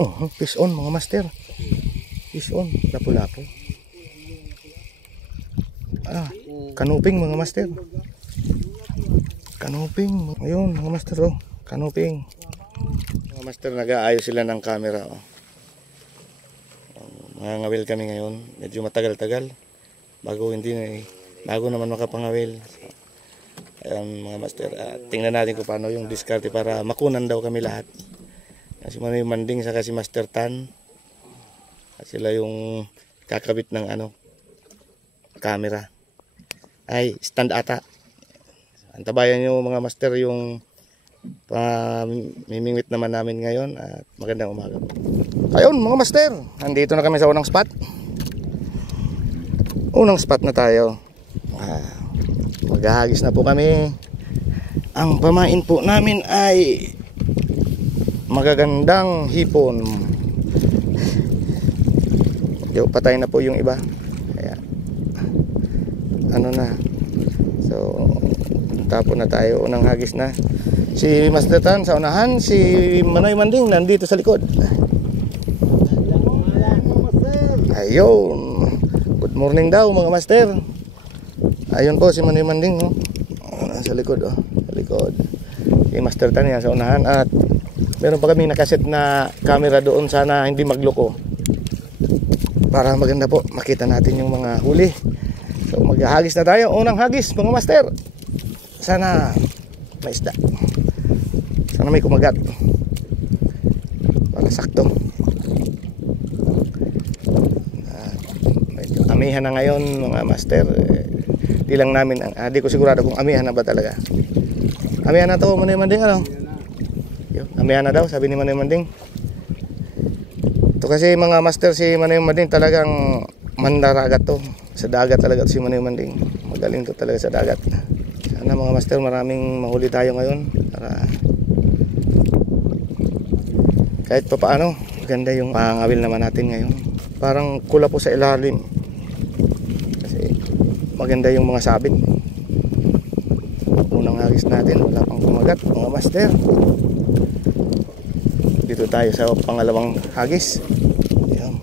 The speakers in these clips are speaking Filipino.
Oh, fish on mga master. Fish on, lapu-lapu. Kanuping mga master. Kanuping. Ayun mga master oh, kanuping. Mga master, nag-aayos sila ng camera oh. Mangangawil kami ngayon. Medyo matagal-tagal. Bago naman makapangawil. Ayan mga master, tingnan natin kung paano yung diskarte para makunan daw kami lahat. Si Manoy Manding saka si Master Tan. At sila yung kakabit ng camera. Ay, stand ata. Antabayan nyo mga master yung mimingwit naman namin ngayon. At magandang umaga. Ayun mga master, andito na kami sa unang spot. Unang spot na tayo. Maghahagis na po kami. Ang pamain po namin ay magagandang hipon. Patay na po yung iba. Kaya na. So tapon na tayo. Unang hagis na. Si Master Tan sa unahan, si Manoy Manding nandito sa likod. Ayun. Good morning daw mga master. Ayun po si Manoy Manding oh. Sa likod oh. Sa likod. Si Master Tan yan sa unahan. At meron pa kami nakaset na camera doon, sana hindi magloko. Para maganda po makita natin yung mga huli. So maghahagis na tayo. Unang hagis mga master. Sana may isda. Sana may kumagat. Para sakto. Amihan na ngayon mga master. Di lang namin, di ko sigurado kung amihan na ba talaga. Amihan na to Manoy Manding ano? Amihan na daw sabi ni Manoy Manding. Ito kasi mga master, si Manoy Manding talagang mandaragat to. Sa dagat talaga si Manoy Manding. Magaling to talaga sa dagat. Sana mga master maraming mahuli tayo ngayon. Para kahit pa paano maganda yung pangawil naman natin ngayon. Parang kula po sa ilalim. Maganda yung mga sabit. Unang hagis natin, wala pang kumagat mga master. Dito tayo sa pangalawang hagis. Ayan.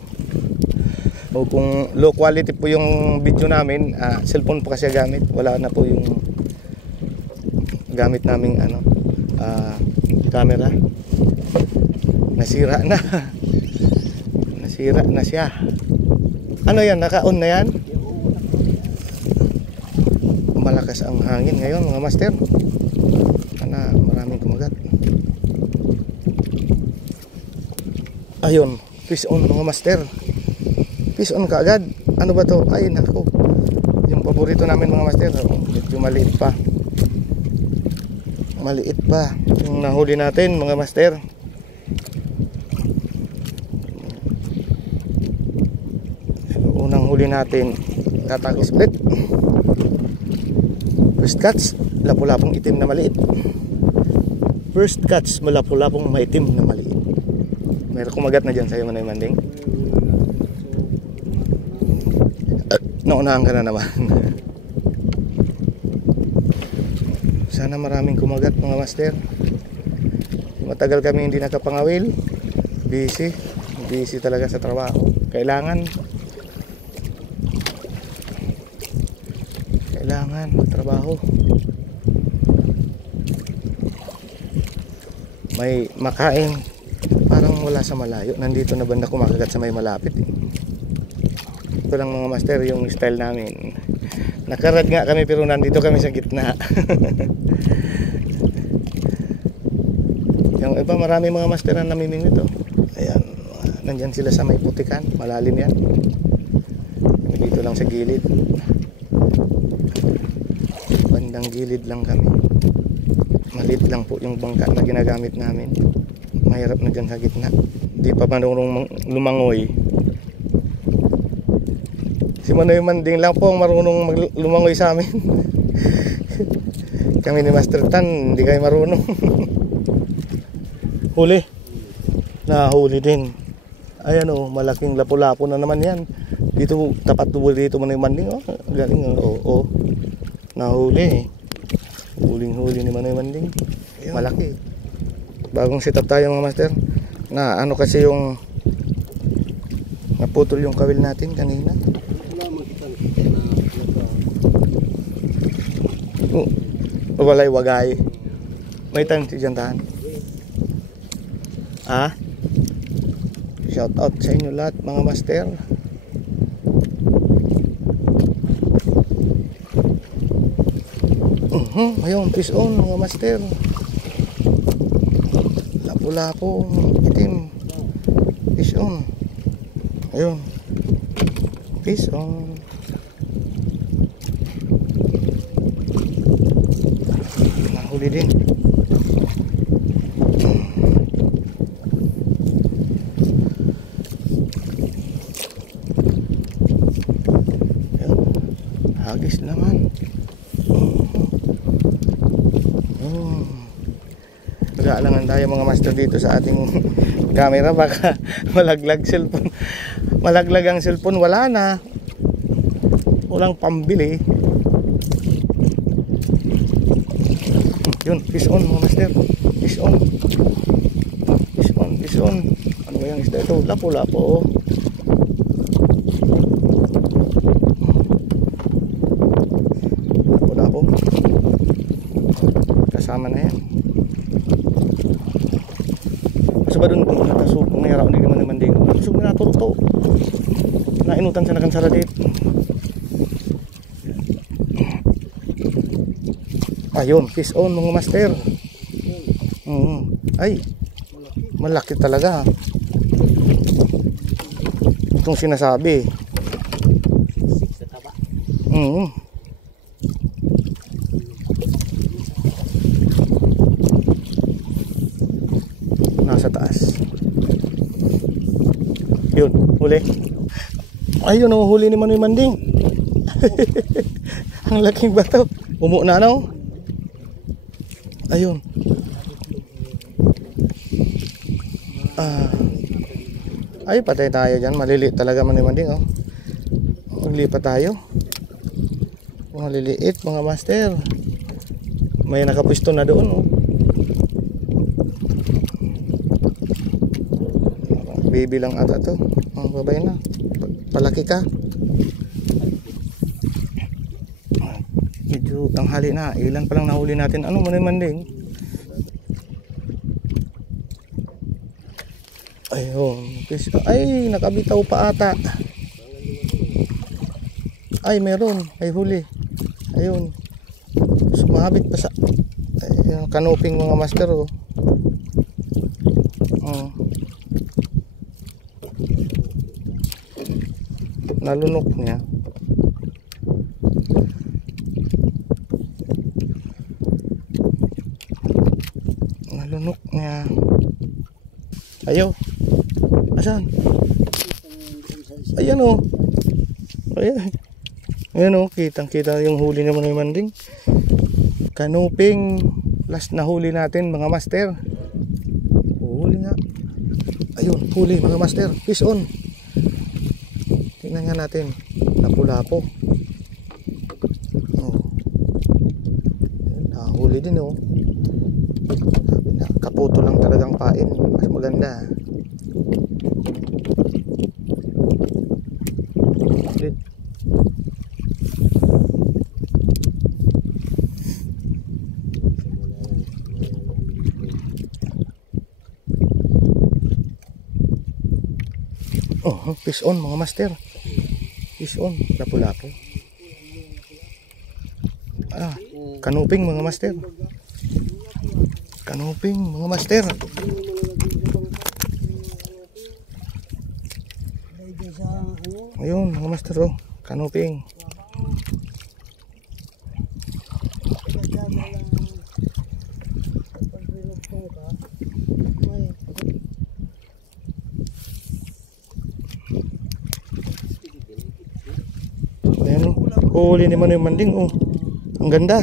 O kung low quality po yung video namin, cellphone po kasi gamit. Wala na po yung gamit naming camera. Nasira na. Nasira na siya. Ano yan? Naka-on na yan? Malakas ang hangin ngayon mga master. Sana maraming kumagat. Ayun, fish on mga master. Fish on kaagad. Ano ba to? Ay nako. Yung paborito namin mga master. Medyo maliit pa. Maliit pa yung nahuli natin mga master. Unang huli natin, katang split. First catch, lapu-lapong itim na maliit. First catch, malapu-lapong maitim na maliit. Meron kumagat na dyan sa'yo Manoy Manding. Naunahan ka na naman. Sana maraming kumagat mga master. Matagal kami hindi nakapangawil. Busy talaga sa trabaho. Kailangan magtrabaho. May makain. Parang wala sa malayo. Nandito na banda kumakagat sa may malapit. Ito lang mga master yung style namin. Nakarad nga kami pero nandito kami sa gitna. Yung iba marami mga master na namiming nito. Ayan, nandyan sila sa may putikan. Malalim yan. Dito lang sa gilid. Bandang gilid lang kami. Maliit lang po yung bangka na ginagamit namin. Mahirap na dyan sa gitna. Di pa marunong lumangoy. Si Manoy Manding lang po ang marunong lumangoy sa amin. Kami ni Master Tan hindi kayo marunong. Huli. Nahuli din. Ayan o, malaking lapu-lapu na naman yan. Dito tapat tubo dito Manoy Manding oh. Galing oh. Nahuli. Huling-huli ni Manoy Manding. Malaki. Bagong setup tayo mga master. Na ano kasi yung naputol yung kawil natin kanina. Walay wagay. May tan si jantahan. Ah? Shout out sa inyo lahat mga master. Ayun, fish on mga master. Lapo-lapo, itim. Fish on. Ayun. Fish on. Nahuli din. Hagis naman. Nag-aalangan tayo mga master dito sa ating camera, baka malaglag cellphone. Malaglag ang cellphone, wala na. Walang pambili. Yun, fish on mga master. Fish on. Fish on, fish on. Ano ba yung isda ito? Lapo-lapo. Kasama na yan. Masa ba doon nakasug ng niraw ni naman din. Nakasug na naturo to. Nainutan sa nakansaradit. Ayun, fish on mga master. Ay, malaki talaga. Itong sinasabi. Nasa taas. Yun, huli. Ayun, huli ni Manoy Manding. Ang laking bato. Umu na no? Ayun. Ay, patay tayo dyan. Maliliit talaga Manoy Manding, oh. Maglipat tayo. Maliliit mga master. May nakapwisto na doon, oh. Baby lang ata to. Babay na. Palaki ka. Medyo tanghali na. Ilan pa lang nahuli natin. Ano Manoy Manding? Ayun. Ay, nakabitaw pa ata. Ay, meron. Ay, huli. Ayun. Sumabit pa sa kanuping mga master, oh. Nalunok niya. Nalunok niya. Ayaw. Asan? Ayan, oh. Ayan. Ayan, oh. Kitang-kita yung huli naman ng Manding. Kanuping. Last na huli natin mga master. Huli nga. Ayun, huli mga master. Fish on. Tingnan nga natin. Lapo-lapo. Oh. Nahuli din, oh. Sabi na, kaputo lang talagang pain. Mas maganda. Ulit. Oh, fish on mga master. Fish on, lapo-lapo. Kanuping mga master. Kanuping mga master. Ayun mga master, oh. Kanuping. Ayan, oh. Huli ni Manoy Manding, oh. Ang ganda.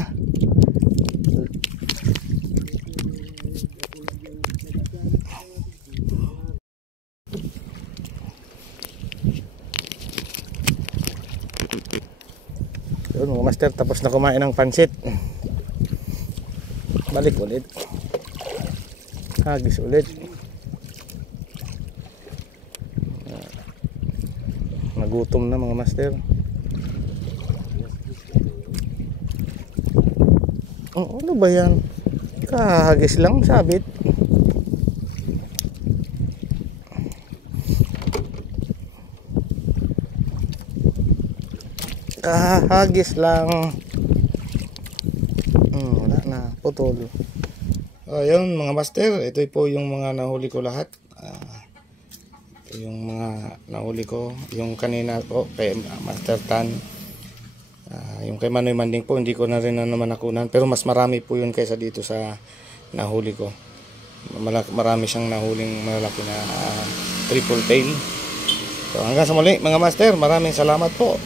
Yun mga master, tapos na kumain ng pansit. Balik ulit. Hagis ulit. nagugutom na mga master. Oh, ano ba yan? Kahagis lang sabit. Kahagis lang. Wala na, putol. Ayun mga master, ito po yung mga nahuli ko lahat. Ito yung mga nahuli ko. Yung kanina po kay Master Tan. Yung kay Manoy Manding po, hindi ko na rin naman nakunan. Pero mas marami po yun kaysa dito sa nahuli ko. Marami siyang nahuling malaki na triple tail. So hanggang sa muli mga master, maraming salamat po.